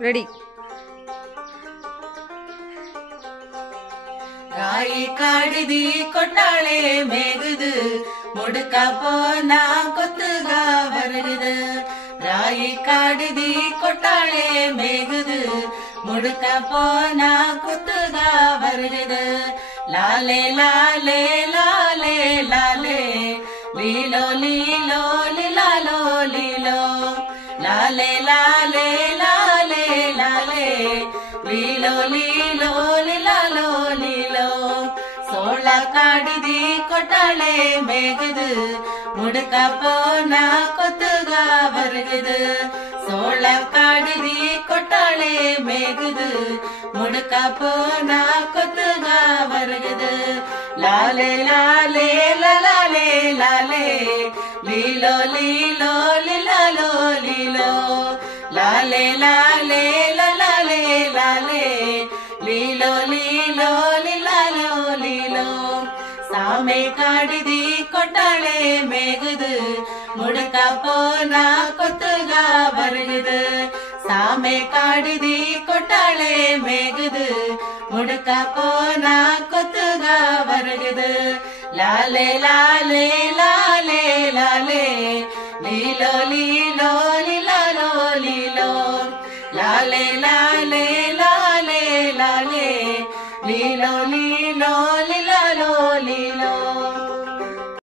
ரெடி. ராயி காடுதி கொட்டாளே மேகுது முடுக்க போனா கொத்துகா வருகுது. ராயி காடுதி கொட்டாளே மேகுது முடுக்க போனா கொத்துகா வருகுது. லாலே லாலே லாலே லாலே லீலோ லீலோ லிலாலோ லீலோ. லாலே லாலே லாலே லாலே லீலோ லீலோ லிலாலோ லீலோ. சோಳ ಕಾಡಿದಿ ಕೊಟ್ಟಾಳೆ ಮೇಗುದು ಮುಡುಕ ಪೋನ ಕೊತ್ತುಗ ಬರುಗುದು. ಸೋಳ ಕಾಡಿದಿ ಕೊಟ್ಟಾಳೆ ಮೇಗುದು ಮುಡುಕ ಪೋನ ಕೊತ್ತುಗ ಬರುಗುದು. ಲಾಲೆ ಲಾಲೆ ಲಾಲೆ ಲಾಲೆ ಲೀಲೋ ಲೀಲೋ ಲಿಲಾಲೋ ಲೀಲೋ. ಲಾಲೆ ಲಾಲೆ ಲಾಲೆ ಲಾಲೆ ಲೀಲೋ ಲೀಲೋ ಲಿಲಾಲೋ ಲೀಲೋ. ಸಾಮೆ ಕಾಡಿದಿ ಕೊಟ್ಟಾಳೆ ಮೇಗುದು ಮುಡುಕ ಪೋನ ಕೊತ್ತುಗ ಬರುಗುದು. ಸಾಮೆ ಕಾಡಿದಿ ಕೊಟ್ಟಾಳೆ ಮೇಗುದು ಮುಡುಕ ಪೋನ ಕೊತ್ತುಗ ಬರುಗುದು. ಲಾಲೆ ಲಾಲೆ ಲಾಲೆ ಲಾಲೆ ಲೀಲೋ ಲೀಲೋ ಲಿಲಾಲೋ ಲೀಲೋ. ಲಾಲೆ ಲಾಲೆ ಲಾಲೆ ಲಾಲೆ ಲೀಲೋ